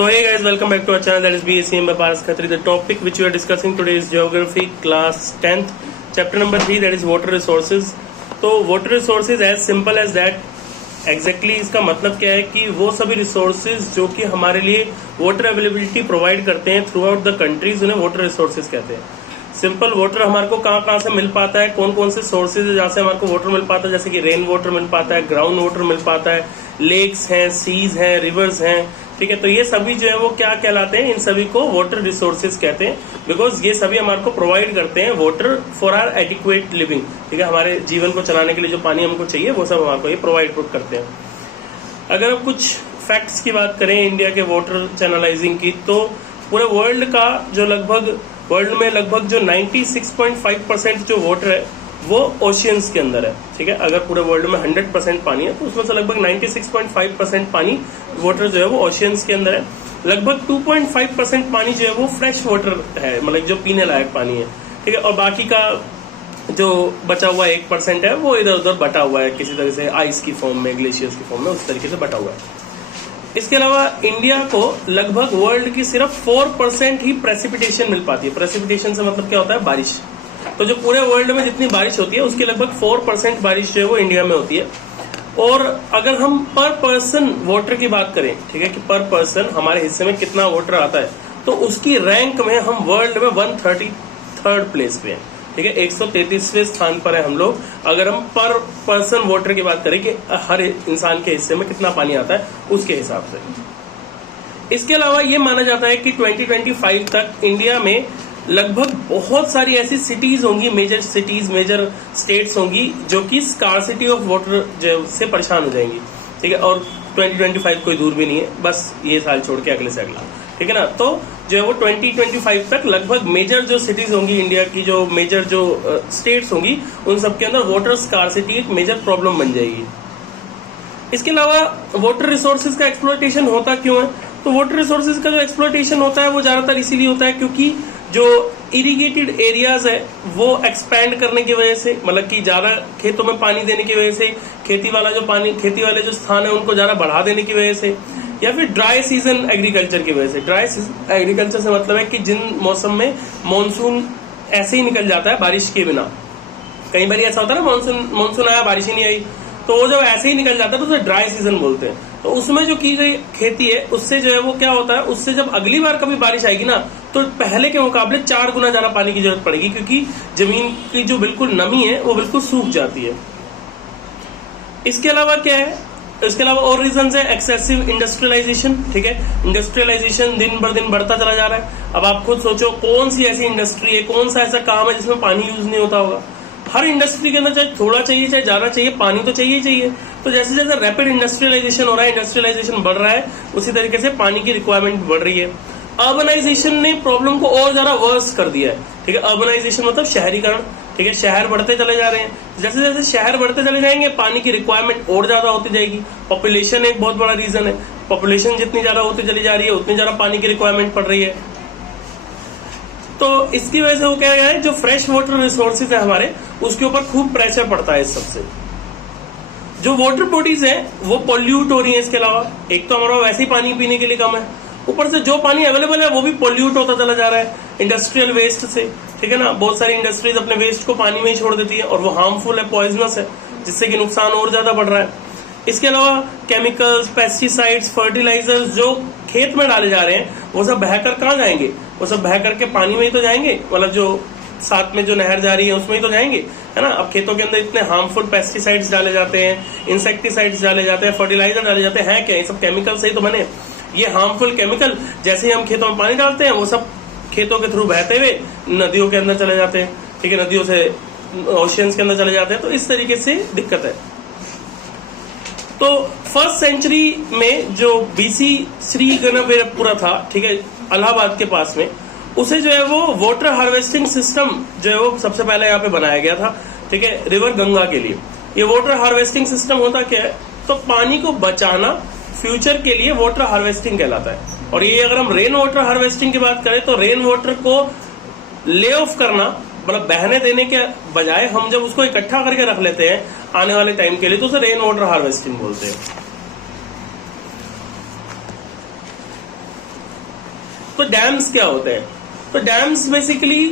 So hey guys, welcome back to our channel, that is BACM by Paras Khatri. The topic which we are discussing today is Geography class 10th, chapter number 3, that is water resources. तो water resources as simple as that, exactly इसका मतलब क्या है कि वो सभी resources जो कि हमारे लिए water availability provide करते हैं throughout the countries, उन्हें water resources कहते हैं. सिंपल वाटर हमारे को कहाँ कहाँ से मिल पाता है, कौन कौन से सोर्सेज है जहाँ से हमारे को वाटर मिल पाता है, जैसे कि रेन वाटर मिल पाता है, ग्राउंड वाटर मिल पाता है, लेक्स हैं, सीज हैं, रिवर्स हैं. ठीक है, तो ये सभी जो है वो क्या कहलाते हैं, इन सभी को वाटर रिसोर्सेज कहते हैं, बिकॉज ये सभी हमारे को प्रोवाइड करते हैं water for our adequate living. ठीक है, हमारे जीवन को चलाने के लिए जो पानी हमको चाहिए वो सब हमारे को ये प्रोवाइड करते हैं. अगर हम कुछ फैक्ट्स की बात करें इंडिया के वाटर चैनलाइजिंग की, तो पूरे वर्ल्ड का जो वर्ल्ड में लगभग जो 96.5% जो वाटर है वो ओशियंस के अंदर है. ठीक है, अगर पूरे वर्ल्ड में 100% पानी है तो उसमें से लगभग 96.5% पानी वाटर जो है वो ओशियंस के अंदर है. लगभग 2.5% पानी जो है वो फ्रेश वाटर है, मतलब जो पीने लायक पानी है. ठीक है, और बाकी का जो बचा हुआ 1% है वो इधर उधर बटा हुआ है किसी तरह से, आइस की फॉर्म में, ग्लेशियर्स की फॉर्म में, उस तरीके से बटा हुआ है. इसके अलावा इंडिया को लगभग वर्ल्ड की सिर्फ 4% ही प्रेसिपिटेशन मिल पाती है. प्रेसिपिटेशन से मतलब क्या होता है, बारिश. तो जो पूरे वर्ल्ड में जितनी बारिश होती है उसकी लगभग 4% बारिश जो है वो इंडिया में होती है. और अगर हम पर पर्सन वाटर की बात करें, ठीक है, कि पर पर्सन हमारे हिस्से में कितना वाटर आता है, तो उसकी रैंक में हम वर्ल्ड में 133rd प्लेस पे हैं. ठीक है, 133वें स्थान पर है हम लोग, अगर हम पर पर्सन वाटर की बात करें कि हर इंसान के हिस्से में कितना पानी आता है उसके हिसाब से. इसके अलावा ये माना जाता है कि 2025 तक इंडिया में लगभग बहुत सारी ऐसी सिटीज होंगी, मेजर सिटीज, मेजर स्टेट्स होंगी जो कि स्कार्सिटी ऑफ वाटर से परेशान हो जाएंगी. ठीक है, और 2025 कोई दूर भी नहीं है, बस ये साल छोड़ के अगले से अगला. ठीक है ना, तो जो है वो 2025 तक लगभग मेजर जो सिटीज होंगी इंडिया की, जो मेजर जो स्टेट्स होंगी, उन सबके अंदर वाटर स्कार्सिटी एक मेजर प्रॉब्लम बन जाएगी. इसके अलावा वाटर रिसोर्सेज का एक्सप्लॉयटेशन होता क्यों है, तो वाटर रिसोर्सेज का जो एक्सप्लॉयटेशन होता है वो ज्यादातर इसीलिए होता है क्योंकि जो इरिगेटेड एरियाज है वो एक्सपैंड करने की वजह से, मतलब कि ज्यादा खेतों में पानी देने की वजह से, खेती वाले जो स्थान है उनको ज्यादा बढ़ा देने की वजह से, या फिर ड्राई सीजन एग्रीकल्चर की वजह से. ड्राई सीजन एग्रीकल्चर से मतलब है कि जिन मौसम में मॉनसून ऐसे ही निकल जाता है बारिश के बिना. कई बार ऐसा होता है ना, मॉनसून आया बारिश ही नहीं आई, तो वो जब ऐसे ही निकल जाता है तो उसे ड्राई सीजन बोलते हैं. तो उसमें जो की गई खेती है उससे जो है वो क्या होता है, उससे जब अगली बार कभी बारिश आएगी ना तो पहले के मुकाबले 4 गुना ज्यादा पानी की जरूरत पड़ेगी, क्योंकि जमीन की जो बिल्कुल नमी है वो बिल्कुल सूख जाती है. इसके अलावा क्या है, इसके अलावा और रीजन है एक्सेसिव इंडस्ट्रियलाइजेशन. ठीक है, इंडस्ट्रियलाइजेशन दिन बर दिन बढ़ता चला जा रहा है. अब आप खुद सोचो कौन सी ऐसी इंडस्ट्री है, कौन सा ऐसा काम है जिसमें पानी यूज नहीं होता होगा. हर इंडस्ट्री के अंदर चाहे थोड़ा चाहिए चाहे ज्यादा चाहिए, पानी तो चाहिए चाहिए. तो जैसे जैसे रैपिड इंडस्ट्रियलाइजेशन हो रहा है, इंडस्ट्रियलाइजेशन बढ़ रहा है, उसी तरीके से पानी की रिक्वायरमेंट बढ़ रही है. अर्बनाइजेशन ने प्रॉब्लम को और ज्यादा वर्स कर दिया है. ठीक है, अर्बनाइजेशन मतलब शहरीकरण. ठीक है, शहर बढ़ते चले जा रहे हैं, जैसे जैसे शहर बढ़ते चले जाएंगे पानी की रिक्वायरमेंट और ज्यादा होती जाएगी. पॉपुलेशन एक बहुत बड़ा रीजन है. पॉपुलेशन जितनी ज्यादा होती चली जा रही है उतनी ज्यादा पानी की रिक्वायरमेंट पड़ रही है. तो इसकी वजह से वो क्या है, जो फ्रेश वाटर रिसोर्सेज है हमारे, उसके ऊपर खूब प्रेशर पड़ता है. इस सबसे जो वाटर बॉडीज है वो पॉल्यूट हो रही है. इसके अलावा एक तो हमारा वैसे ही पानी पीने के लिए कम है, ऊपर से जो पानी अवेलेबल है वो भी पॉल्यूट होता चला जा रहा है इंडस्ट्रियल वेस्ट से. ठीक है ना, बहुत सारी इंडस्ट्रीज अपने वेस्ट को पानी में ही छोड़ देती है और वो हार्मफुल है, पॉइजनस है, जिससे कि नुकसान और ज्यादा बढ़ रहा है. इसके अलावा केमिकल्स, पेस्टिसाइड्स, फर्टिलाइजर्स जो खेत में डाले जा रहे हैं वो सब बहकर कहाँ जाएंगे, वो सब बह करके पानी में ही तो जाएंगे, मतलब जो साथ में जो नहर जा रही है उसमें ही तो जाएंगे, है ना. अब खेतों के अंदर इतने हार्मफुल पेस्टिसाइड्स डाले जाते हैं, इंसेक्टिसाइड्स डाले जाते हैं, फर्टिलाइजर डाले जाते हैं क्या, ये सब केमिकल से ही तो बने. ये हार्मफुल केमिकल जैसे ही हम खेतों में पानी डालते हैं वो सब खेतों के थ्रू बहते हुए नदियों के अंदर चले जाते हैं. ठीक है, नदियों से ओशियंस के अंदर चले जाते हैं. तो इस तरीके से दिक्कत है. तो फर्स्ट सेंचुरी में जो BC श्री गणवेरपुरा था, ठीक है, इलाहाबाद के पास में, उसे जो है वो वाटर हार्वेस्टिंग सिस्टम जो है वो सबसे पहले यहाँ पे बनाया गया था. ठीक है, रिवर गंगा के लिए. ये वाटर हार्वेस्टिंग सिस्टम होता क्या है, तो पानी को बचाना फ्यूचर के लिए वाटर हार्वेस्टिंग कहलाता है. और ये अगर हम रेन वाटर हार्वेस्टिंग की बात करें तो रेन वाटर को ले ऑफ करना, मतलब बहने देने के बजाय हम जब उसको इकट्ठा करके रख लेते हैं आने वाले टाइम के लिए, तो उसे रेन वाटर हार्वेस्टिंग बोलते हैं. तो डैम्स क्या होते हैं? तो डैम्स बेसिकली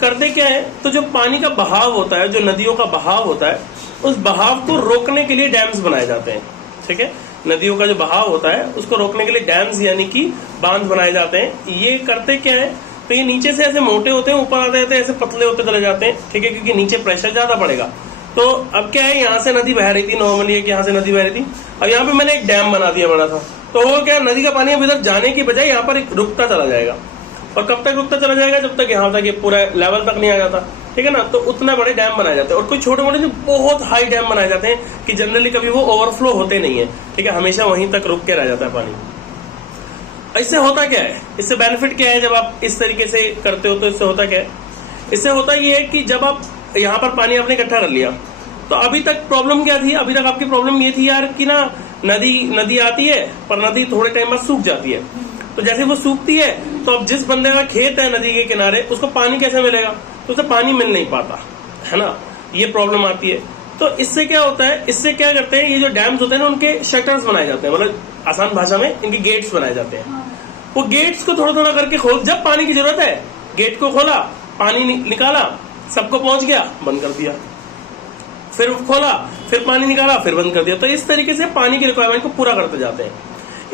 करते क्या है, तो जो पानी का बहाव होता है, जो नदियों का बहाव होता है, उस बहाव को रोकने के लिए डैम्स बनाए जाते हैं। ठीक है, नदियों का जो बहाव होता है उसको रोकने के लिए डैम्स यानी कि बांध बनाए जाते हैं। ये करते क्या है, तो ये नीचे से ऐसे मोटे होते हैं, ऊपर आते जाते ऐसे पतले होते चले जाते हैं। ठीक है, क्योंकि नीचे प्रेशर ज्यादा पड़ेगा। तो अब क्या है, यहाँ से नदी बह रही थी, नॉर्मली है कि यहाँ से नदी बह रही थी, अब यहाँ पे मैंने एक डैम बना दिया बड़ा था, तो वो क्या, नदी का पानी अब इधर जाने की बजाय यहाँ पर एक रुकता चला जाएगा। और कब तक रुकता चला जाएगा? जब तक यहाँ तक ये पूरा लेवल तक नहीं आ जाता। ठीक है ना, तो उतना बड़े डैम बनाए जाते हैं। और कोई छोटे मोटे जो बहुत हाई डैम बनाए जाते हैं कि जनरली कभी वो ओवरफ्लो होते नहीं है। ठीक है, हमेशा वहीं तक रुक के रह जाता है पानी। इससे होता क्या है, इससे बेनिफिट क्या है जब आप इस तरीके से करते हो? तो इससे होता क्या है, इससे होता ये है कि जब आप यहाँ पर पानी आपने इकट्ठा कर लिया, तो अभी तक प्रॉब्लम क्या थी? अभी तक आपकी प्रॉब्लम ये थी यार कि ना नदी आती है पर नदी थोड़े टाइम बाद सूख जाती है। तो जैसे वो सूखती है तो अब जिस बंदे का खेत है नदी के किनारे, उसको पानी कैसे मिलेगा? तो उसे पानी मिल नहीं पाता है ना, ये प्रॉब्लम आती है। तो इससे क्या होता है, इससे क्या करते हैं, ये जो डैम्स होते हैं ना, उनके शटर्स बनाए जाते हैं, मतलब आसान भाषा में इनके गेट्स बनाए जाते हैं। वो गेट्स को थोड़ा थोड़ा करके खोल, जब पानी की जरूरत है गेट को खोला, पानी निकाला, सबको पहुंच गया, बंद कर दिया, फिर खोला, फिर पानी निकाला, फिर बंद कर दिया। तो इस तरीके से पानी की रिक्वायरमेंट को पूरा करते जाते हैं।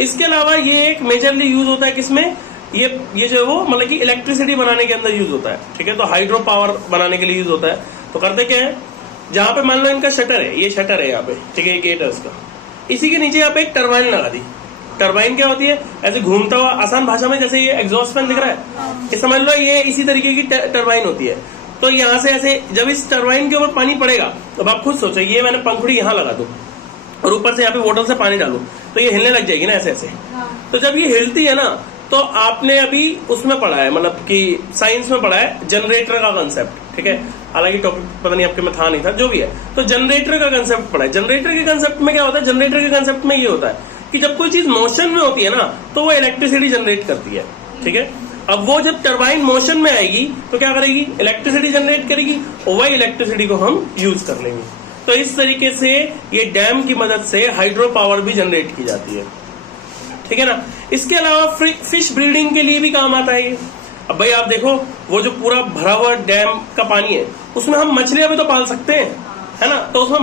इसके अलावा ये एक मेजरली यूज होता है किसमें, ये जो है वो मतलब कि इलेक्ट्रिसिटी बनाने के अंदर यूज होता है। ठीक है, तो हाइड्रो पावर बनाने के लिए यूज होता है। तो करते क्या है, जहां पे मान लो इनका शटर है, ये शटर है यहाँ पे, ठीक है, गेट है उसका, इसी के नीचे यहाँ पे एक टरबाइन लगा दी। टरबाइन क्या होती है, ऐसे घूमता हुआ, आसान भाषा में जैसे ये एग्जॉस्ट फैन दिख रहा है, ये समझ लो ये इसी तरीके की टरबाइन होती है। तो यहाँ से ऐसे जब इस टरबाइन के ऊपर पानी पड़ेगा, तो आप खुद सोचो, ये मैंने पंखुड़ी यहाँ लगा दूं और ऊपर से यहाँ पे बोतल से पानी डालू, तो ये हिलने लग जाएगी ना ऐसे ऐसे। तो जब ये हिलती है ना, तो आपने अभी उसमें पढ़ा है, मतलब कि साइंस में पढ़ा है जनरेटर का कंसेप्ट। ठीक है, हालांकि टॉपिक पता नहीं आपके में था नहीं था, जो भी है, तो जनरेटर का कंसेप्ट पढ़ा है। जनरेटर के कंसेप्ट में क्या होता है, जनरेटर के कंसेप्ट में ये होता है कि जब कोई चीज मोशन में होती है ना, तो वो इलेक्ट्रिसिटी जनरेट करती है। ठीक है, अब वो जब टरबाइन मोशन में आएगी तो क्या करेगी, इलेक्ट्रिसिटी जनरेट करेगी, और वही इलेक्ट्रिसिटी को हम यूज कर लेंगे। तो इस तरीके से ये डैम की मदद से हाइड्रो पावर भी जनरेट की जाती है। ठीक है ना, इसके अलावा फिश ब्रीडिंग के लिए भी काम आता है ये। अब भाई आप देखो, वो जो पूरा भरा हुआ डैम का पानी है, उसमें हम मछलियां भी तो पाल सकते हैं, है ना, तो उसमें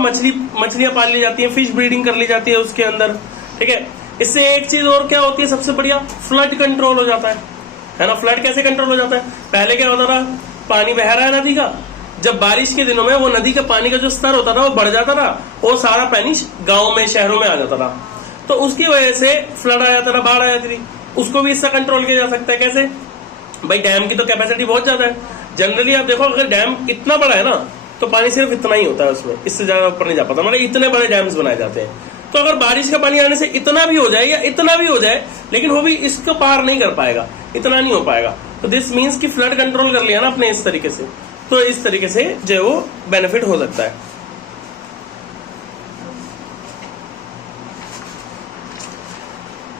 मछलियां पाल ली जाती है, फिश ब्रीडिंग कर ली जाती है उसके अंदर। ठीक है, इससे एक चीज और क्या होती है सबसे बढ़िया, फ्लड कंट्रोल हो जाता है ना। फ्लड कैसे कंट्रोल हो जाता है, पहले क्या होता था, पानी बह रहा है नदी का, जब बारिश के दिनों में वो नदी का पानी का जो स्तर होता था वो बढ़ जाता था, और सारा पानी गांव में, शहरों में आ जाता था, तो उसकी वजह से फ्लड आ जाता था, बाढ़ आ जाती थी। उसको भी इससे कंट्रोल किया जा सकता है। कैसे भाई, डैम की तो कैपेसिटी बहुत ज्यादा है। जनरली आप देखो, अगर डैम इतना बड़ा है ना, तो पानी सिर्फ इतना ही होता है उसमें, इससे ज्यादा ऊपर नहीं जा पाता, मतलब इतने बड़े डैम्स बनाए जाते हैं। तो अगर बारिश का पानी आने से इतना भी हो जाए या इतना भी हो जाए, लेकिन वो भी इसको पार नहीं कर पाएगा, इतना नहीं हो पाएगा, तो दिस मीन्स कि फ्लड कंट्रोल कर लिया ना अपने इस तरीके से, तो इस तरीके से जो है वो बेनिफिट हो सकता है।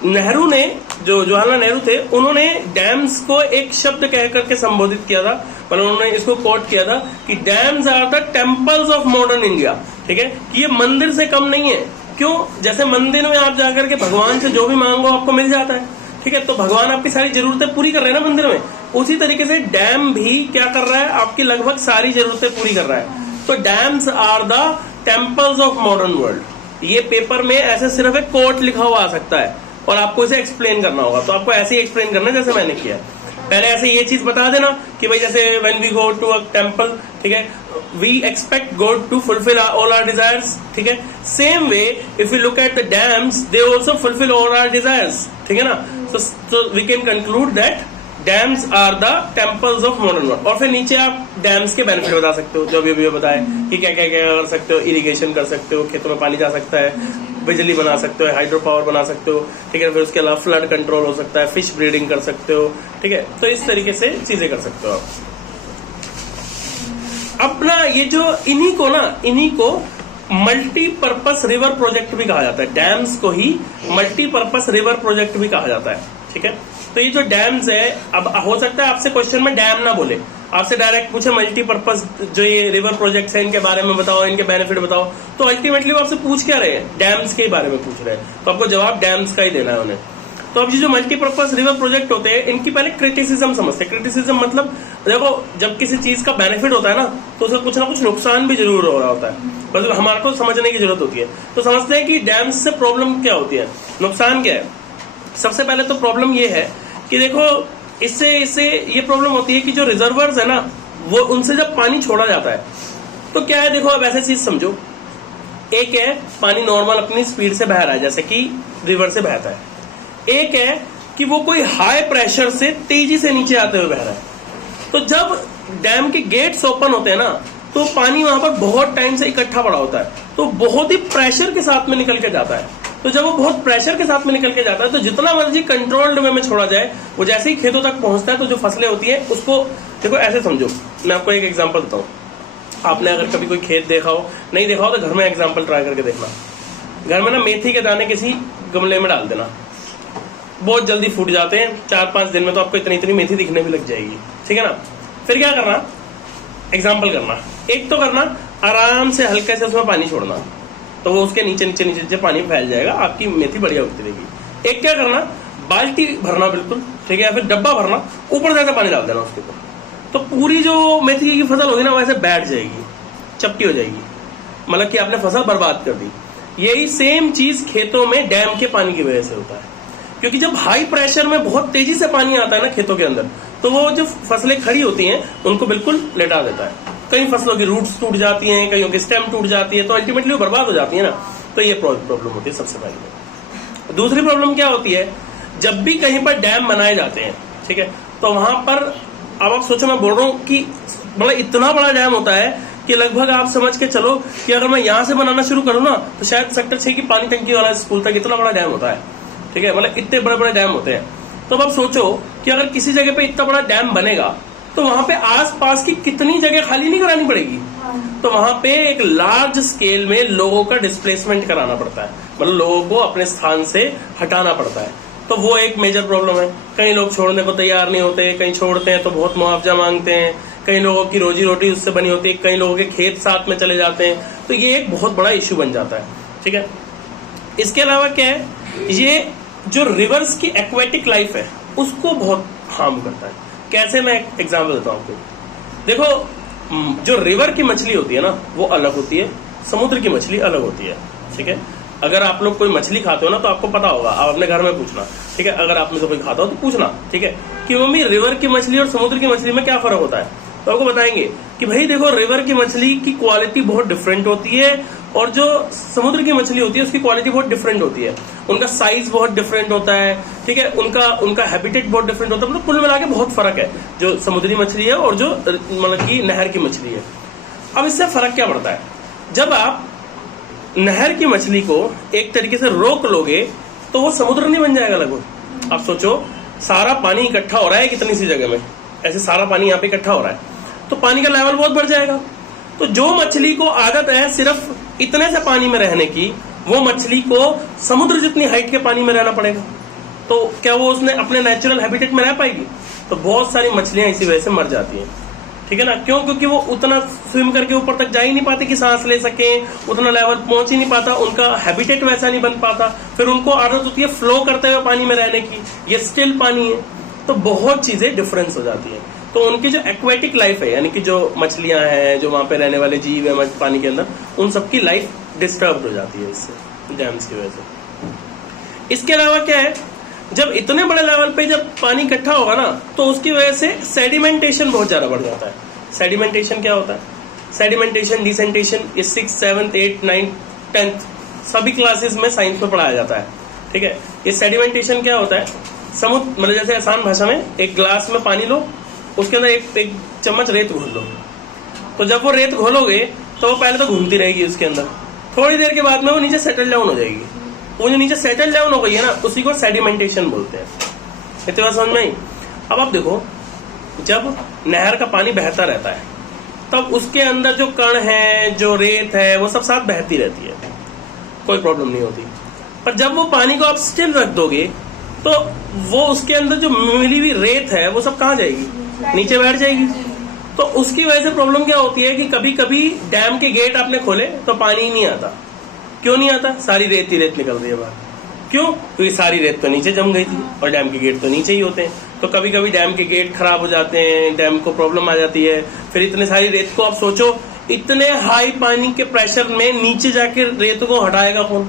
नेहरू ने, जो जवाहरलाल नेहरू थे, उन्होंने डैम्स को एक शब्द कह करके संबोधित किया था, मतलब उन्होंने इसको कोट किया था कि dams are the temples of modern India. ठीक है, कि ये मंदिर से कम नहीं है। क्यों, जैसे मंदिर में आप जाकर के भगवान से जो भी मांगो आपको मिल जाता है। ठीक है, तो भगवान आपकी सारी जरूरतें पूरी कर रहे हैं ना मंदिर में, उसी तरीके से डैम भी क्या कर रहा है, आपकी लगभग सारी जरूरतें पूरी कर रहा है। तो dams are the temples of modern world. ये पेपर में ऐसे सिर्फ एक कोट लिखा हुआ आ सकता है और आपको इसे एक्सप्लेन करना होगा, तो आपको ऐसे ही एक्सप्लेन करना है जैसे मैंने किया। पहले ऐसे ये चीज बता देना कि भाई जैसे when we go to a temple, ठीक है, we expect God to fulfil all our desires. ठीक है, same way if you look at the dams, they also fulfil all our desires. ठीक है ना, so we can conclude that dams are the temples of modern world। और फिर नीचे आप dams के बेनिफिट बता सकते हो, जो भी बताए कि क्या क्या क्या कर सकते हो, इरिगेशन कर सकते हो, खेतों में पानी जा सकता है, बिजली बना सकते हो, हाइड्रो पावर बना सकते हो। ठीक है, फिर उसके अलावा फ्लड कंट्रोल हो सकता है, फिश ब्रीडिंग कर सकते हो। ठीक है, तो इस तरीके से चीजें कर सकते हो आप। अपना ये जो इन्हीं को मल्टीपर्पस रिवर प्रोजेक्ट भी कहा जाता है। डैम्स को ही मल्टीपर्पस रिवर प्रोजेक्ट भी कहा जाता है। ठीक है, तो ये जो डैम्स है, अब हो सकता है आपसे क्वेश्चन में डैम ना बोले, आपसे डायरेक्ट पूछे मल्टीपर्पस जो ये रिवर प्रोजेक्ट्स है इनके बारे में बताओ, इनके बेनिफिट बताओ, तो अल्टीमेटली वो आपसे पूछ क्या रहे हैं, डैम्स के बारे में पूछ रहे हैं, तो आपको जवाब डैम्स का ही देना है उन्हें। तो अब ये जो मल्टीपर्पज रिवर प्रोजेक्ट होते हैं इनकी पहले क्रिटिसिज्म समझते हैं। क्रिटिसिज्म मतलब देखो जब किसी चीज का बेनिफिट होता है ना तो उसका कुछ ना कुछ नुकसान भी जरूर हो रहा होता है, मतलब हमारे को समझने की जरूरत होती है। तो समझते हैं कि डैम्स से प्रॉब्लम क्या होती है, नुकसान क्या है। सबसे पहले तो प्रॉब्लम ये है कि देखो इससे ये प्रॉब्लम होती है कि जो रिजर्वर्स है ना वो उनसे जब पानी छोड़ा जाता है तो क्या है, देखो अब ऐसे चीज समझो, एक है पानी नॉर्मल अपनी स्पीड से बह रहा है जैसे कि रिवर से बहता है, एक है कि वो कोई हाई प्रेशर से तेजी से नीचे आते हुए बह रहा है। तो जब डैम के गेट्स ओपन होते हैं ना तो पानी वहां पर बहुत टाइम से इकट्ठा पड़ा होता है, तो बहुत ही प्रेशर के साथ में निकल के जाता है। तो जब वो बहुत प्रेशर के साथ में निकल के जाता है तो जितना मर्जी कंट्रोल्ड वे में छोड़ा जाए वो जैसे ही खेतों तक पहुंचता है तो जो फसलें होती है उसको देखो ऐसे समझो। मैं आपको एक एग्जांपल देता हूँ, आपने अगर कभी कोई खेत देखा हो, नहीं देखा हो तो घर में एग्जांपल ट्राई करके देखना। घर में ना मेथी के दाने किसी गमले में डाल देना, बहुत जल्दी फूट जाते हैं, 4-5 दिन में तो आपको इतनी इतनी मेथी दिखने भी लग जाएगी, ठीक है ना। फिर क्या करना, एग्जाम्पल करना, एक तो करना आराम से हल्के से उसमें पानी छोड़ना, तो वो उसके नीचे नीचे नीचे नीचे पानी फैल जाएगा, आपकी मेथी बढ़िया उगती रहेगी। एक क्या करना, बाल्टी भरना बिल्कुल, ठीक है, या फिर डब्बा भरना, ऊपर से ऐसा पानी डाल देना उसके ऊपर, तो पूरी जो मेथी की फसल होगी ना वैसे बैठ जाएगी, चपटी हो जाएगी, मतलब कि आपने फसल बर्बाद कर दी। यही सेम चीज खेतों में डैम के पानी की वजह से होता है, क्योंकि जब हाई प्रेशर में बहुत तेजी से पानी आता है ना खेतों के अंदर तो वो जो फसलें खड़ी होती हैं उनको बिल्कुल लेटा देता है। कई फसलों की रूट्स टूट जाती हैं, कईयों की स्टेम टूट जाती है, तो अल्टीमेटली वो बर्बाद हो जाती है ना। तो ये प्रॉब्लम होती है सबसे पहले। दूसरी प्रॉब्लम क्या होती है, जब भी कहीं पर डैम बनाए जाते हैं, ठीक है, तो वहां पर अब आप सोचो, मैं बोल रहा हूँ कि मतलब इतना बड़ा डैम होता है कि लगभग आप समझ के चलो कि अगर मैं यहाँ से बनाना शुरू करूँ ना तो शायद सेक्टर 6 की पानी टंकी वाला स्कूल तक इतना बड़ा डैम होता है, ठीक है, मतलब इतने बड़े बड़े डैम होते हैं। तो अब आप सोचो कि अगर किसी जगह पे इतना बड़ा डैम बनेगा तो वहां पे आसपास की कितनी जगह खाली नहीं करानी पड़ेगी, तो वहां पे एक लार्ज स्केल में लोगों का डिस्प्लेसमेंट कराना पड़ता है, मतलब लोगों को अपने स्थान से हटाना पड़ता है। तो वो एक मेजर प्रॉब्लम है। कई लोग छोड़ने को तैयार नहीं होते, कहीं छोड़ते हैं तो बहुत मुआवजा मांगते हैं, कई लोगों की रोजी रोटी उससे बनी होती है, कई लोगों के खेत साथ में चले जाते हैं, तो ये एक बहुत बड़ा इश्यू बन जाता है, ठीक है। इसके अलावा क्या है, ये जो रिवर्स की एक्वेटिक लाइफ है उसको बहुत हार्म करता है। कैसे, मैं एक एग्जाम्पल देता हूँ आपको। देखो जो रिवर की मछली होती है ना वो अलग होती है, समुद्र की मछली अलग होती है, ठीक है। अगर आप लोग कोई मछली खाते हो ना तो आपको पता होगा, आप अपने घर में पूछना, ठीक है, अगर आप में से कोई खाता हो तो पूछना, ठीक है, कि मम्मी रिवर की मछली और समुद्र की मछली में क्या फर्क होता है। तो आपको बताएंगे कि भाई देखो रिवर की मछली की क्वालिटी बहुत डिफरेंट होती है और जो समुद्र की मछली होती है उसकी क्वालिटी बहुत डिफरेंट होती है, उनका साइज बहुत डिफरेंट होता है, ठीक है, उनका हैबिटेट बहुत डिफरेंट होता है, मतलब कुल मिला के बहुत फर्क है जो समुद्री मछली है और जो मतलब की नहर की मछली है। अब इससे फर्क क्या पड़ता है, जब आप नहर की मछली को एक तरीके से रोक लोगे तो वो समुद्र नहीं बन जाएगा लगभग। आप सोचो सारा पानी इकट्ठा हो रहा है कितनी सी जगह में, ऐसे सारा पानी यहाँ पे इकट्ठा हो रहा है तो पानी का लेवल बहुत बढ़ जाएगा। तो जो मछली को आदत है सिर्फ इतने से पानी में रहने की, वो मछली को समुद्र जितनी हाइट के पानी में रहना पड़ेगा, तो क्या वो उसने अपने नेचुरल हैबिटेट में रह पाएगी। तो बहुत सारी मछलियां इसी वजह से मर जाती हैं, ठीक है ना। क्यों, क्योंकि वो उतना स्विम करके ऊपर तक जा ही नहीं पाते कि सांस ले सके, उतना लेवल पहुंच ही नहीं पाता, उनका हैबिटेट वैसा नहीं बन पाता, फिर उनको आदत होती है फ्लो करते हुए पानी में रहने की, ये स्टिल पानी है, तो बहुत चीजें डिफरेंस हो जाती है। तो उनकी जो एक्वेटिक लाइफ है, यानी कि जो मछलियां हैं, जो वहां पे रहने वाले जीव है पानी के अंदर, उन सबकी लाइफ डिस्टर्ब हो जाती है इससे, डैम्स की वजह से। इसके अलावा क्या है, जब इतने बड़े लेवल पे जब पानी इकट्ठा होगा ना तो उसकी वजह से सेडिमेंटेशन बहुत ज्यादा बढ़ जाता है। सेडिमेंटेशन क्या होता है, सेडिमेंटेशन, डिसेंटेशन, ये 6, 7, 8, 9, 10 सभी क्लासेस में साइंस में पढ़ाया जाता है, ठीक है। ये सेडिमेंटेशन क्या होता है, समुद्र मतलब जैसे आसान भाषा में एक ग्लास में पानी लो, उसके अंदर एक चम्मच रेत घोल लो, तो जब वो रेत घोलोगे तो वो पहले तो घूमती रहेगी उसके अंदर, थोड़ी देर के बाद में वो नीचे सेटल डाउन हो जाएगी। वो जो नीचे सेटल डाउन हो गई है ना उसी को सेडिमेंटेशन बोलते हैं। इतनी बात समझ में आई। अब आप देखो जब नहर का पानी बहता रहता है तब उसके अंदर जो कण है, जो रेत है, वो सब साथ बहती रहती है, कोई प्रॉब्लम नहीं होती। पर जब वो पानी को आप स्टिल रख दोगे तो वो उसके अंदर जो मिली हुई रेत है वो सब कहाँ जाएगी, नीचे बैठ जाएगी। तो उसकी वजह से प्रॉब्लम क्या होती है कि कभी कभी डैम के गेट आपने खोले तो पानी ही नहीं आता। क्यों नहीं आता, सारी रेत ही रेत निकल रही है बाहर। क्यों? क्योंकि सारी रेत तो नीचे जम गई थी और डैम के गेट तो नीचे ही होते हैं। तो कभी कभी डैम के गेट खराब हो जाते हैं, डैम को प्रॉब्लम आ जाती है। फिर इतने सारी रेत को आप सोचो, इतने हाई पानी के प्रेशर में नीचे जाके रेत को हटाएगा कौन?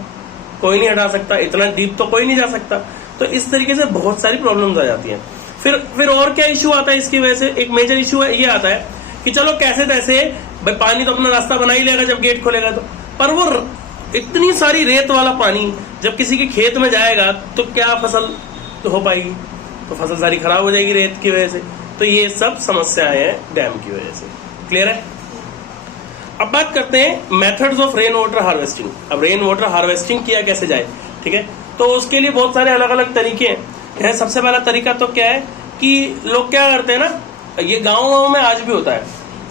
कोई नहीं हटा सकता, इतना डीप तो कोई नहीं जा सकता। तो इस तरीके से बहुत सारी प्रॉब्लम्स आ जाती हैं। फिर और क्या इश्यू आता है इसकी वजह से? एक मेजर इश्यू ये आता है कि चलो कैसे तैसे भाई पानी तो अपना रास्ता बना ही लेगा जब गेट खोलेगा तो, पर वो इतनी सारी रेत वाला पानी जब किसी के खेत में जाएगा तो क्या फसल तो हो पाएगी? तो फसल सारी खराब हो जाएगी रेत की वजह से। तो ये सब समस्याएं हैं डैम की वजह से। क्लियर है? अब बात करते हैं methods of rain water harvesting. अब रेन वाटर हार्वेस्टिंग किया कैसे जाए, ठीक है? तो उसके लिए बहुत सारे अलग अलग तरीके हैं। सबसे पहला तरीका तो क्या है कि लोग क्या करते हैं ना, ये गाँव में आज भी होता है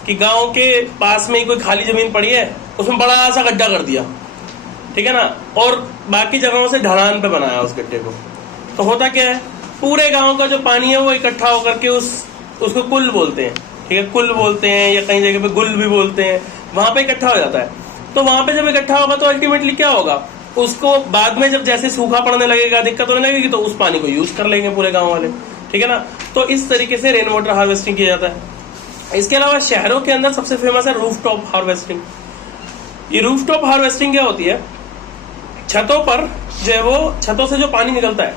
कि गाँव के पास में ही कोई खाली जमीन पड़ी है, उसमें बड़ा सा गड्ढा कर दिया, ठीक है ना, और बाकी जगहों से ढलान पे बनाया उस गड्ढे को। तो होता क्या है, पूरे गांव का जो पानी है वो इकट्ठा होकर के उसको कुल बोलते हैं, ठीक है, कुल बोलते हैं या कई जगह पे गुल भी बोलते हैं, वहां पे इकट्ठा हो जाता है। तो वहां पे जब इकट्ठा होगा तो अल्टीमेटली क्या होगा, उसको बाद में जब जैसे सूखा पड़ने लगेगा, दिक्कत होने लगेगी, तो उस पानी को यूज कर लेंगे पूरे गाँव वाले, ठीक है ना। तो इस तरीके से रेन वाटर हार्वेस्टिंग किया जाता है। इसके अलावा शहरों के अंदर सबसे फेमस है रूफटॉप हार्वेस्टिंग। ये रूफटॉप हार्वेस्टिंग क्या होती है, छतों पर जो है वो छतों से जो पानी निकलता है,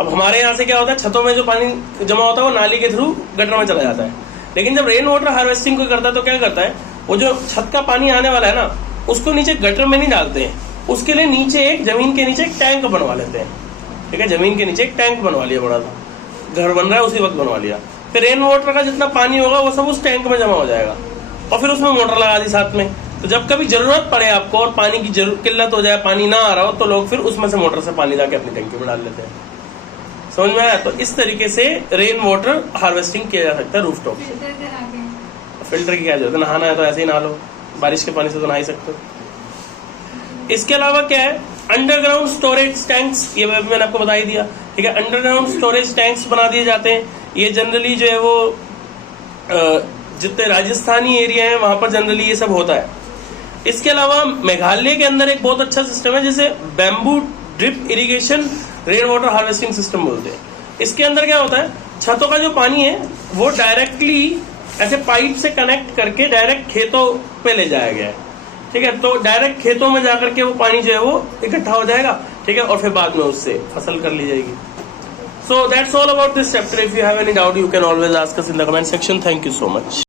अब हमारे यहाँ से क्या होता है, छतों में जो पानी जमा होता है वो नाली के थ्रू गटर में चला जाता है। लेकिन जब रेन वाटर हार्वेस्टिंग को करता है तो क्या करता है, वो जो छत का पानी आने वाला है ना, उसको नीचे गटर में नहीं डालते हैं, उसके लिए नीचे एक जमीन के नीचे एक टैंक बनवा लेते हैं, ठीक है। जमीन के नीचे एक टैंक बनवा लिया, बड़ा सा घर बन रहा है उसी वक्त बनवा लिया। फिर रेन वाटर का जितना पानी होगा वो सब उस टैंक में जमा हो जाएगा और फिर उसमें मोटर लगा दी साथ में। तो जब कभी जरूरत पड़े आपको और पानी की किल्लत हो जाए, पानी ना आ रहा हो, तो लोग फिर उसमें से मोटर से पानी जाके अपनी टंकी में डाल लेते हैं। समझ में आया? तो इस तरीके से रेन वाटर हार्वेस्टिंग किया जा सकता है रूफटॉप से। फिल्टर की क्या जरूरत है, नहाना है तो ऐसे ही नहा लो, बारिश के पानी से तो नहा ही सकते हो। इसके अलावा क्या है, अंडरग्राउंड स्टोरेज टैंक्स, ये मैंने आपको बता ही दिया, ठीक है। अंडरग्राउंड स्टोरेज टैंक्स बना दिए जाते हैं। ये जनरली जो है वो जितने राजस्थानी एरिया है वहां पर जनरली ये सब होता है। इसके अलावा मेघालय के अंदर एक बहुत अच्छा सिस्टम है जिसे bamboo drip irrigation rain water harvesting system बोलते हैं। इसके अंदर क्या होता है, छतों का जो पानी है वो डायरेक्टली ऐसे पाइप से कनेक्ट करके डायरेक्ट खेतों पे ले जाया गया है, ठीक है। तो डायरेक्ट खेतों में जाकर के वो पानी जो है वो इकट्ठा हो जाएगा, ठीक है, और फिर बाद में उससे फसल कर ली जाएगी। So that's all about this chapter. If you have any doubt, you can always ask us in the comment section. Thank you so much.